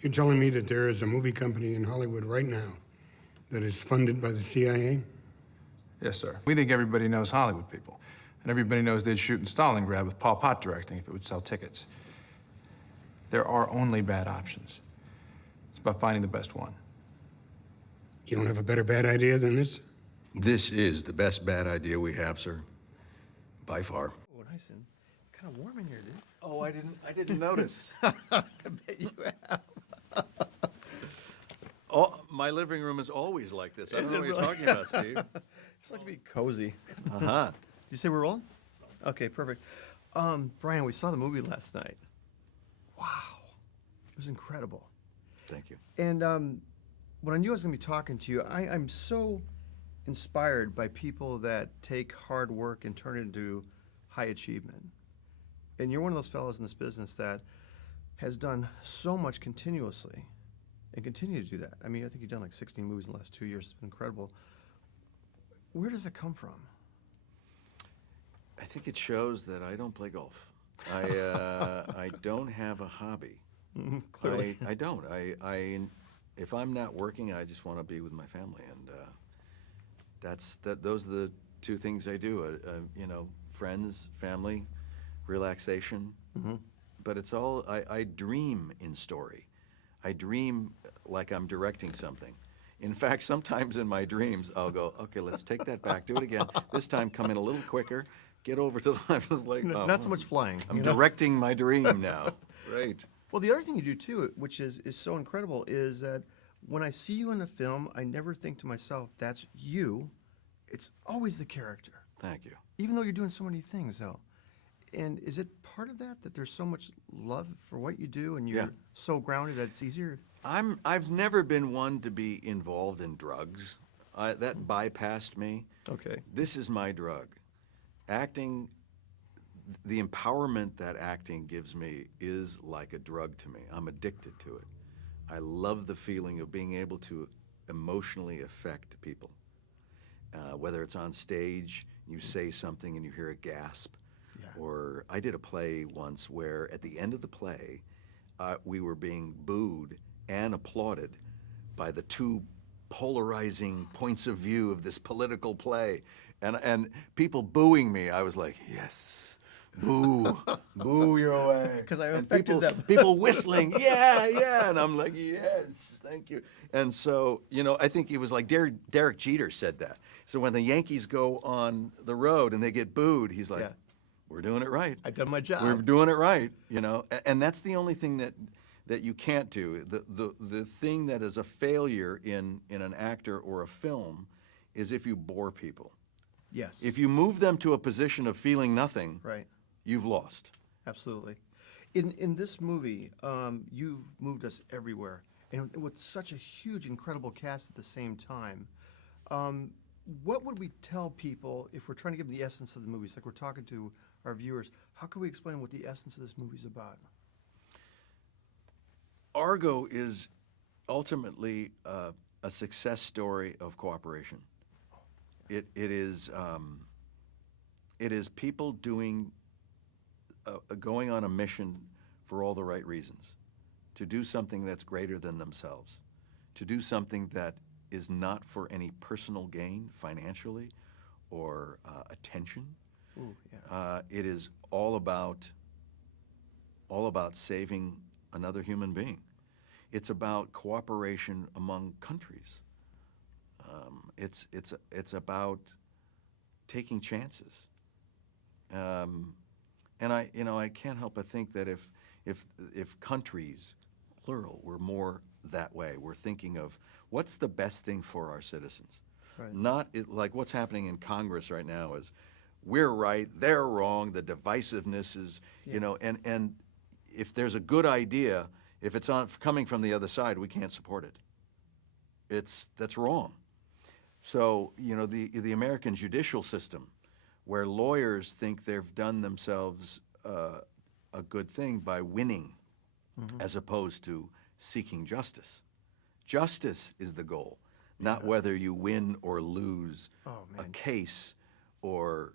You're telling me that there is a movie company in Hollywood right now that is funded by the CIA? Yes, sir. We think everybody knows Hollywood people. And everybody knows they'd shoot in Stalingrad with Pol Pot directing if it would sell tickets. There are only bad options. It's about finding the best one. You don't have a better bad idea than this? This is the best bad idea we have, sir. By far. Oh, nice. And it's kind of warm in here, dude. Oh, I didn't notice. I bet you have. Oh, my living room is always like this. I don't know what you're talking about, Steve. Just like to be cozy. Uh-huh. Did you say we're rolling? Okay, perfect. Bryan, we saw the movie last night. Wow. It was incredible. Thank you. And when I knew I was going to be talking to you, I'm so inspired by people that take hard work and turn it into high achievement. And you're one of those fellows in this business that has done so much continuously and continue to do that. I mean, I think you've done like 16 movies in the last 2 years. It's been incredible. Where does it come from? I think it shows that I don't play golf. I don't have a hobby. Clearly. I don't. If I'm not working, I just want to be with my family, and those are the two things I do. You know, friends, family, relaxation. Mm-hmm. But it's all I dream in story. I dream like I'm directing something. In fact, sometimes in my dreams, I'll go, okay, let's take that back, do it again. This time, come in a little quicker, get over to the left. It's like, oh, Not so much flying. I'm you know? directing my dream now. Right. Well, the other thing you do too, which is so incredible, is that when I see you in a film, I never think to myself, that's you. It's always the character. Thank you. Even though you're doing so many things, though. And is it part of that there's so much love for what you do and you're Yeah. so grounded that it's easier? I've never been one to be involved in drugs. That bypassed me. Okay. This is my drug. Acting, the empowerment that acting gives me is like a drug to me. I'm addicted to it. I love the feeling of being able to emotionally affect people. Whether it's on stage, you say something and you hear a gasp. Yeah. Or I did a play once where at the end of the play, we were being booed and applauded by the two polarizing points of view of this political play. And people booing me, I was like, yes, boo, boo your way. Because I And affected people, them. people whistling, yeah, yeah. And I'm like, yes, thank you. And so, you know, I think it was like Derek Jeter said that. So when the Yankees go on the road and they get booed, he's like, Yeah. we're doing it right. I've done my job. We're doing it right, you know, and that's the only thing that you can't do. The thing that is a failure in an actor or a film is if you bore people. Yes. If you move them to a position of feeling nothing, Right. you've lost. Absolutely. In this movie, you've moved us everywhere, and with such a huge, incredible cast at the same time. What would we tell people if we're trying to give them the essence of the movie? It's like we're talking to our viewers. How can we explain what the essence of this movie is about? Argo is ultimately a success story of cooperation. It is people going on a mission for all the right reasons, to do something that's greater than themselves, to do something that is not for any personal gain financially or attention. Ooh, yeah. It is all about saving another human being. It's about cooperation among countries. It's about taking chances. And I can't help but think that if countries, plural, were more that way, we're thinking of what's the best thing for our citizens. Right. Not like what's happening in Congress right now is we're right, they're wrong, the divisiveness is, you know, and if there's a good idea, if it's coming from the other side, we can't support it. That's wrong. So, you know, the American judicial system, where lawyers think they've done themselves a good thing by winning, as opposed to seeking justice. Justice is the goal, not whether you win or lose a case, or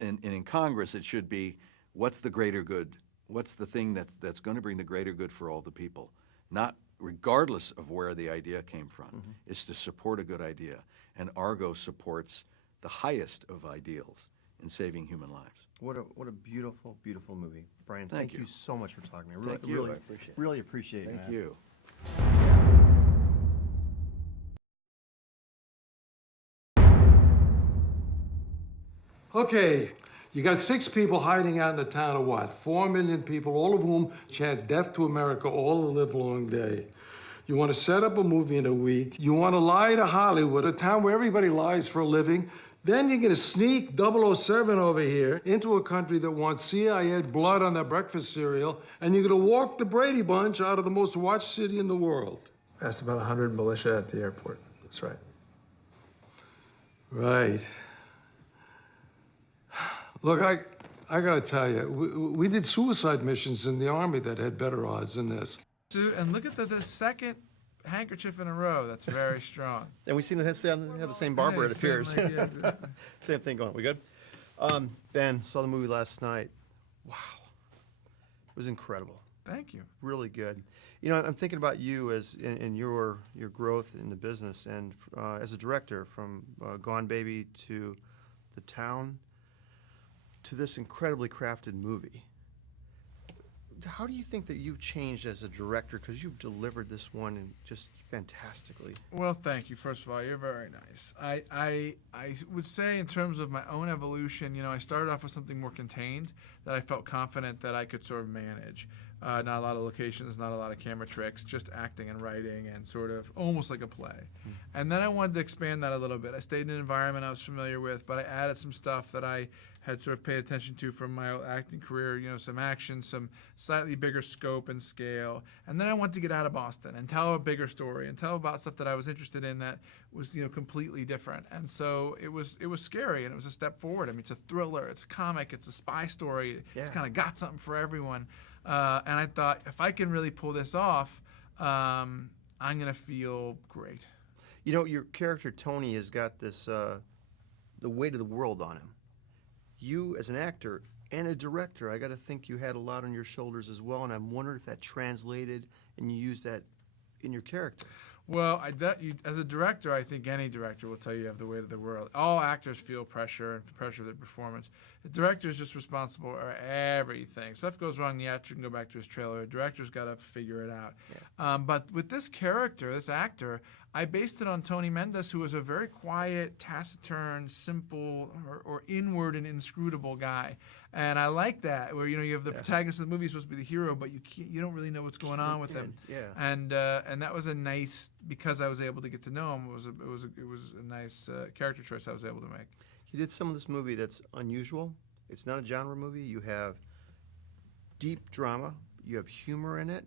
in Congress it should be what's the greater good, what's the thing that's going to bring the greater good for all the people, not regardless of where the idea came from, is to support a good idea. And Argo supports the highest of ideals in saving human lives. What a beautiful, beautiful movie. Brian, Thank thank you you. so much for talking to me. Thank you. Really, I appreciate it. really appreciate it, Thank man. you. Okay, you got 6 people hiding out in the town of what? 4 million people, all of whom chant death to America all the livelong day. You want to set up a movie in a week. You want to lie to Hollywood, a town where everybody lies for a living. Then you're going to sneak 007 over here into a country that wants CIA blood on their breakfast cereal, and you're going to walk the Brady Bunch out of the most watched city in the world. Asked about 100 militia at the airport. That's right. Right. Look, I gotta tell you, we did suicide missions in the Army that had better odds than this. And look at the second handkerchief in a row. That's very strong. And we seem to have the same barber, it Yeah, appears. same, like, yeah. Same thing going. We good? Ben, saw the movie last night. Wow. It was incredible. Thank you. Really good. You know, I'm thinking about you as in your growth in the business and as a director from Gone Baby to The Town to this incredibly crafted movie. How do you think that you've changed as a director? Because you've delivered this one and just fantastically. Well, thank you. First of all, you're very nice. I would say in terms of my own evolution, you know, I started off with something more contained that I felt confident that I could sort of manage. Not a lot of locations, not a lot of camera tricks, just acting and writing and sort of almost like a play. And then I wanted to expand that a little bit. I stayed in an environment I was familiar with, but I added some stuff that I had sort of paid attention to from my acting career, you know, some action, some slightly bigger scope and scale. And then I wanted to get out of Boston and tell a bigger story and tell about stuff that I was interested in that was, you know, completely different. And so it was scary and it was a step forward. I mean, it's a thriller, it's a comic, it's a spy story. Yeah. It's kind of got something for everyone. And I thought, if I can really pull this off, I'm going to feel great. You know, your character, Tony, has got this, the weight of the world on him. You, as an actor and a director, I got to think you had a lot on your shoulders as well, and I'm wondering if that translated and you used that in your character. Well, as a director, I think any director will tell you have the weight of the world. All actors feel pressure and pressure of their performance. The director is just responsible for everything. Stuff goes wrong, the actor can go back to his trailer. The director's got to figure it out. Yeah. But with this character, this actor, I based it on Tony Mendes, who was a very quiet, taciturn, simple, or inward and inscrutable guy. And I like that, where, you know, you have the protagonist of the movie supposed to be the hero, but you don't really know what's going on with him. Yeah. And that was a nice, because I was able to get to know him. It was a nice character choice I was able to make. You did some of this movie that's unusual. It's not a genre movie. You have deep drama. You have humor in it.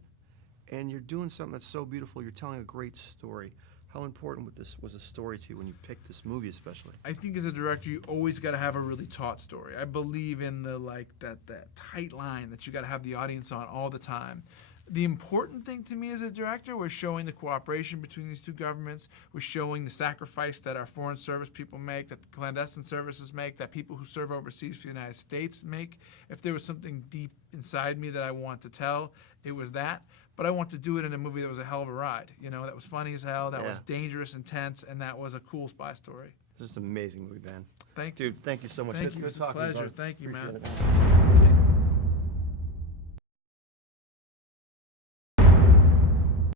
And you're doing something that's so beautiful. You're telling a great story. How important was a story to you when you picked this movie, especially? I think as a director, you always got to have a really taut story. I believe in the that tight line that you got to have the audience on all the time. The important thing to me as a director was showing the cooperation between these two governments, was showing the sacrifice that our foreign service people make, that the clandestine services make, that people who serve overseas for the United States make. If there was something deep inside me that I want to tell, it was that. But I want to do it in a movie that was a hell of a ride. You know, that was funny as hell, that was dangerous, intense, and that was a cool spy story. This is an amazing movie, man. Thank you. Dude, thank you so much. Thank you. Good It's a talking to you, pleasure. bud. Thank you, Appreciate man. it.